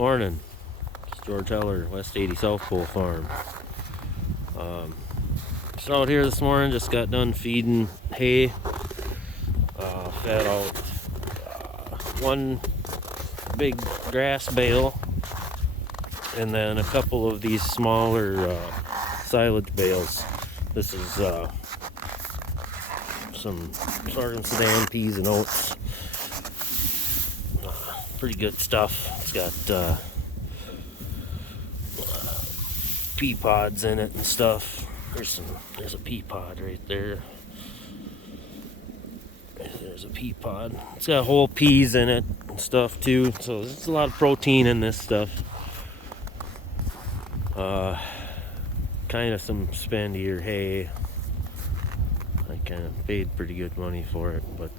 Morning. It's George Heller, West 80 South Pole Farm. Just out here this morning, just got done feeding hay. Fed out one big grass bale and then a couple of these smaller silage bales. This is some sorghum, sudan, peas, and oats. Pretty good stuff. It's got pea pods in it and stuff. There's a pea pod right there. There's a pea pod. It's got whole peas in it and stuff too. So there's a lot of protein in this stuff. Kind of some spendier hay. I kind of paid pretty good money for it, but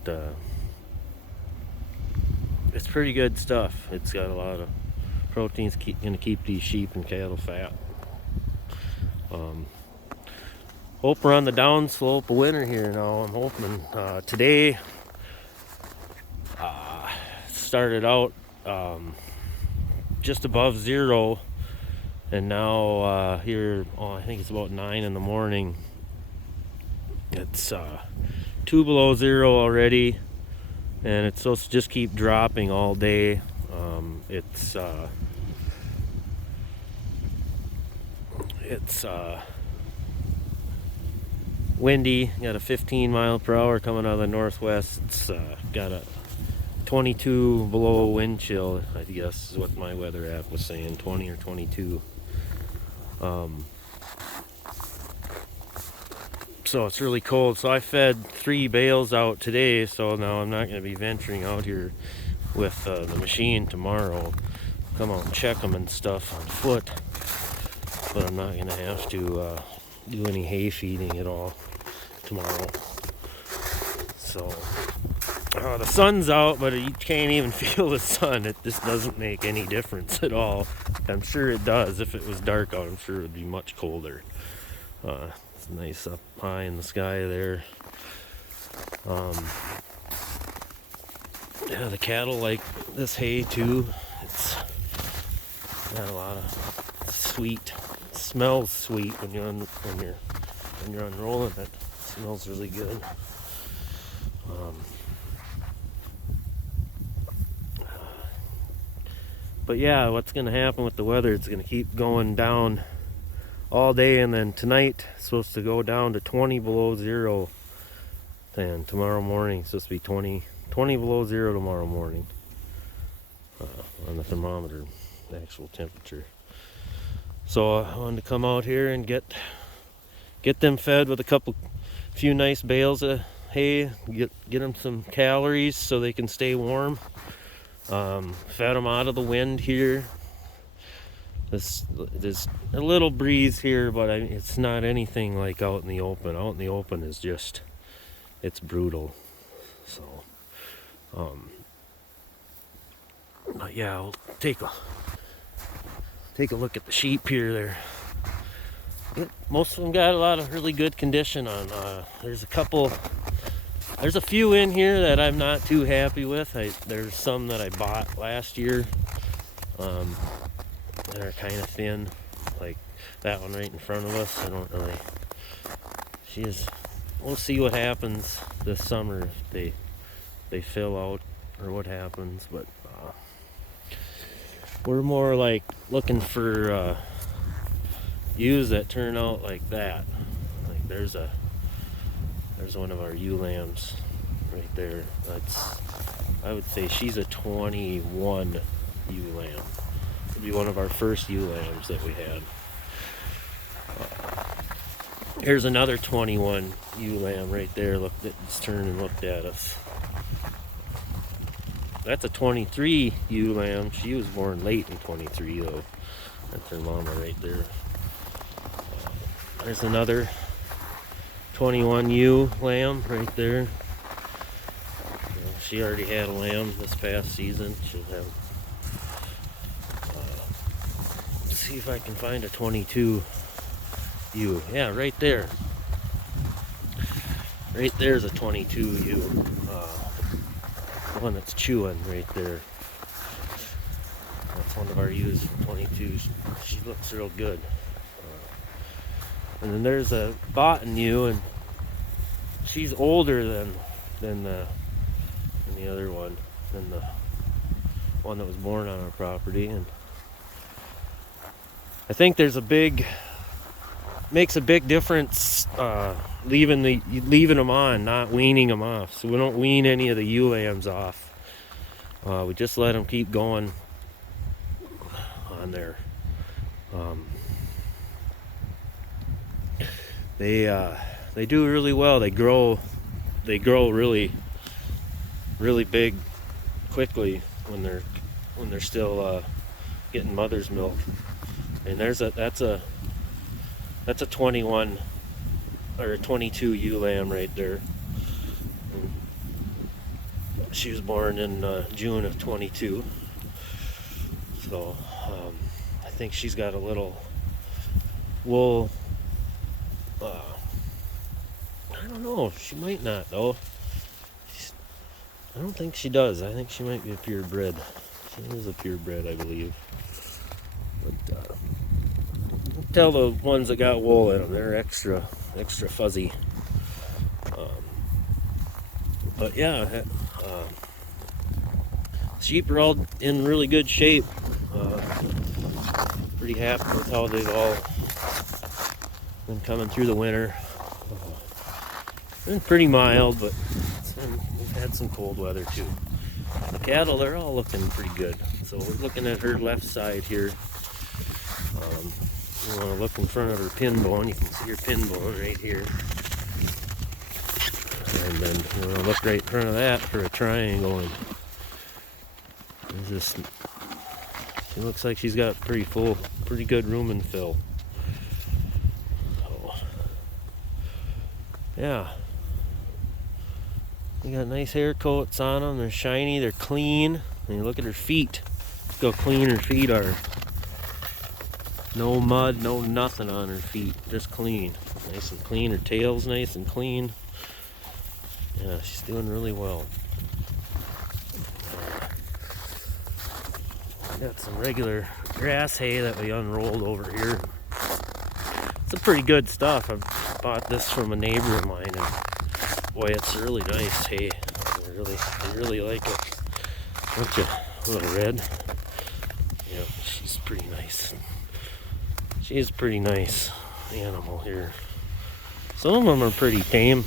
it's pretty good stuff. It's got a lot of proteins, going to keep these sheep and cattle fat. Hope we're on the downslope of winter here now. I'm hoping today started out just above 0, and now here, I think it's about 9 in the morning. It's 2 below 0 already, and it's supposed to just keep dropping all day. It's windy, got a 15 mile per hour coming out of the northwest. It's got a 22 below wind chill, I guess is what my weather app was saying, 20 or 22. So it's really cold. So I fed 3 bales out today, so now I'm not going to be venturing out here with the machine tomorrow. Come out and check them and stuff on foot, but I'm not going to have to do any hay feeding at all tomorrow. So the sun's out, but you can't even feel the sun. It just doesn't make any difference at all. I'm sure it does. If it was dark out, I'm sure it would be much colder. It's nice up high in the sky there. Yeah, the cattle like this hay too. It's got a lot of sweet. It smells sweet when you're unrolling it. It smells really good. But yeah, what's going to happen with the weather? It's going to keep going down all day, and then tonight it's supposed to go down to 20 below 0. Then tomorrow morning it's supposed to be 20 below 0 tomorrow morning on the thermometer, the actual temperature. So I wanted to come out here and get them fed with a few nice bales of hay, get them some calories so they can stay warm. Fed them out of the wind here. There's a little breeze here, but it's not anything like out in the open. Out in the open is just, it's brutal. So, but yeah, we'll take a look at the sheep here. Most of them got a lot of really good condition on. There's a few in here that I'm not too happy with. There's some that I bought last year that are kind of thin, like that one right in front of us. I don't really. We'll see what happens this summer if they fill out or what happens. But we're more like looking for ewes that turn out like that. Like there's one of our ewe lambs right there. I would say she's a 21 ewe lamb. It'd be one of our first ewe lambs that we had. Here's another 21 ewe lamb right there. Look, it's turned and looked at us. That's a 23 ewe lamb. She was born late in 23 though. That's her mama right there. There's another 21 ewe lamb right there. She already had a lamb this past season. She'll have. Let's see if I can find a 22 ewe. Yeah, right there. Right there's a 22 ewe. One that's chewing right there. That's one of our ewes from 22. She looks real good. And then there's a Botten ewe, and she's older than the other one, than the one that was born on our property. And I think makes a big difference leaving them on, not weaning them off. So we don't wean any of the ewe lambs off. We just let them keep going on there. They do really well. They grow really big quickly when they're still getting mother's milk. And that's a 21 or a 22 ewe lamb right there. And she was born in June of 22. So I think she's got a little wool. I don't know. She might not though. I don't think she does. I think she might be a purebred. She is a purebred, I believe. But tell the ones that got wool in them, they're extra fuzzy. But yeah, sheep are all in really good shape. Pretty happy with how they've all been coming through the winter. Been pretty mild, but we've had some cold weather too. The cattle, they're all looking pretty good. So we're looking at her left side here. You want to look in front of her pin bone. You can see her pin bone right here. And then you want to look right in front of that for a triangle. And she looks like she's got pretty good room and fill. So, yeah. They got nice hair coats on them. They're shiny. They're clean. And you look at her feet. Look how clean her feet are. No mud, no nothing on her feet. Just clean. Nice and clean. Her tail's nice and clean. Yeah, she's doing really well. Got some regular grass hay that we unrolled over here. It's a pretty good stuff. I bought this from a neighbor of mine, and boy, it's really nice hay. I really like it. Bunch of little red. Yeah, she's pretty nice. She's a pretty nice animal here. Some of them are pretty tame.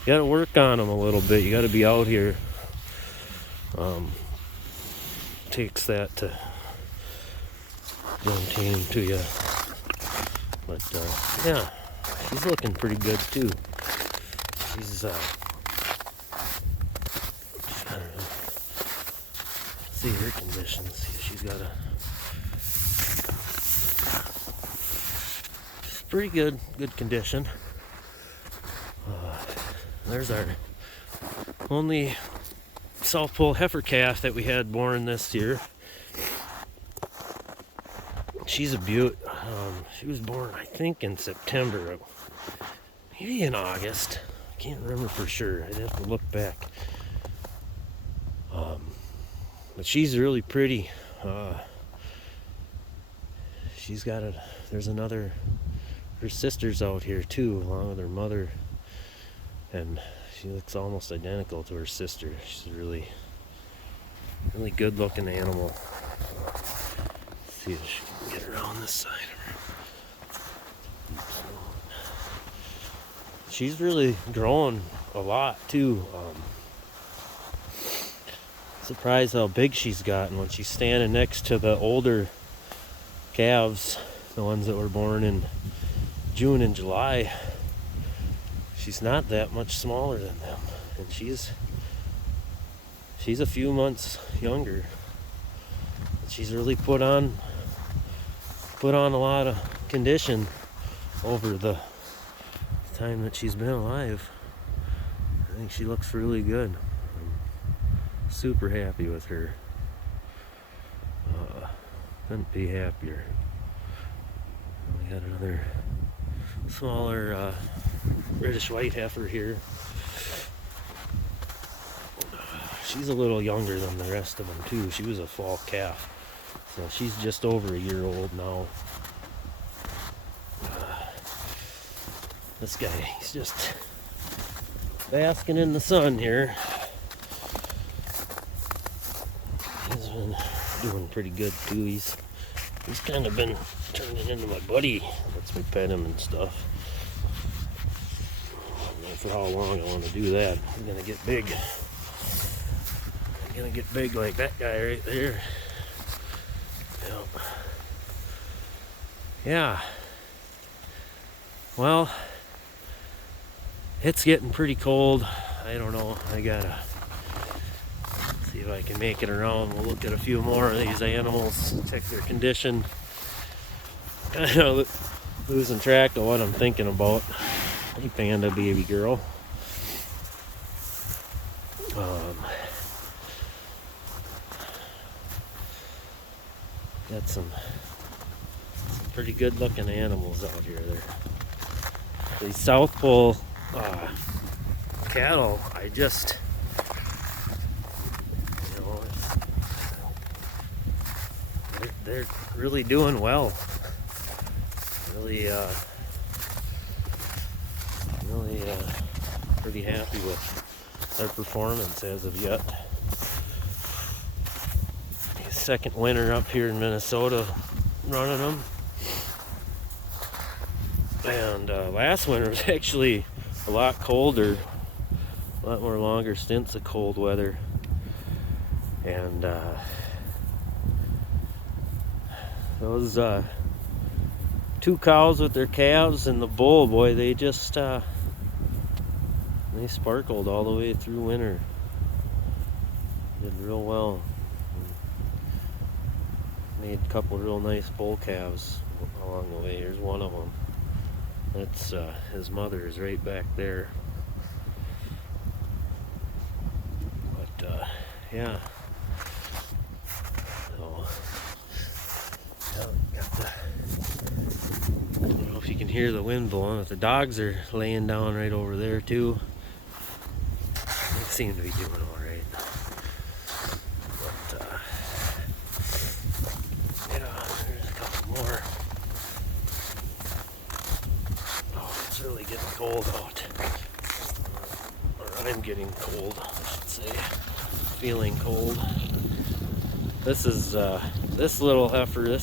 You gotta work on them a little bit. You gotta be out here. Takes that to bring tame to you. But yeah, she's looking pretty good too. She's see her condition. See if she's got pretty good condition. There's our only South Pole heifer calf that we had born this year. She's a beaut. She was born, I think, in September, maybe in August. I can't remember for sure. I'd have to look back. But she's really pretty. She's got there's another. Her sister's out here too, along with her mother, and she looks almost identical to her sister. She's a really good looking animal. Let's see if she can get around this side of her. She's really growing a lot too. Surprised how big she's gotten when she's standing next to the older calves, the ones that were born in June and July. She's not that much smaller than them, and she's a few months younger. She's really put on a lot of condition over the time that she's been alive. I think she looks really good. I'm super happy with her. Couldn't be happier. We got another smaller British white heifer here. She's a little younger than the rest of them too. She was a fall calf. So she's just over a year old now. This guy, he's just basking in the sun here. He's been doing pretty good too. He's kind of been turning into my buddy. Lets me pet him and stuff. I don't know for how long I want to do that. I'm gonna get big. I'm gonna get big like that guy right there. Yep. Yeah. Well, it's getting pretty cold. I don't know. I gotta see if I can make it around. We'll look at a few more of these animals, check their condition. Kind of losing track of what I'm thinking about. Hey, Panda baby girl. Got some pretty good looking animals out here. These South Pole cattle, I just, you know, they're really doing well. Really pretty happy with their performance as of yet. Second winter up here in Minnesota running them, and last winter was actually a lot colder, a lot more longer stints of cold weather, and those two cows with their calves and the bull, boy, they just they sparkled all the way through winter. Did real well. Made a couple of real nice bull calves along the way. Here's one of them. That's his mother is right back there. But yeah. So yeah, got the, I don't know if you can hear the wind blowing, but the dogs are laying down right over there too. They seem to be doing all right. Really getting cold out, or I'm getting cold, I should say. Feeling cold. This is this little heifer.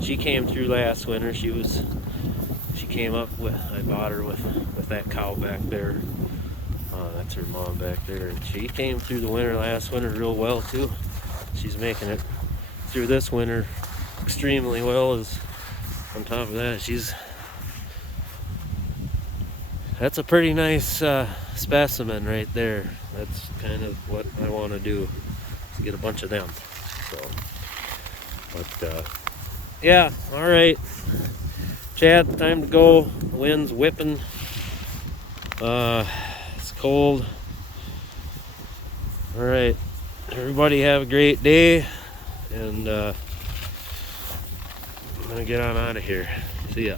She came through last winter. She came up with, I bought her with that cow back there. That's her mom back there, and she came through the winter last winter real well too. She's making it through this winter extremely well. As on top of that, that's a pretty nice specimen right there. That's kind of what I want to do, is get a bunch of them. So, but yeah, all right, Chad, time to go. The wind's whipping. It's cold. All right, everybody have a great day, and I'm gonna get on out of here. See ya.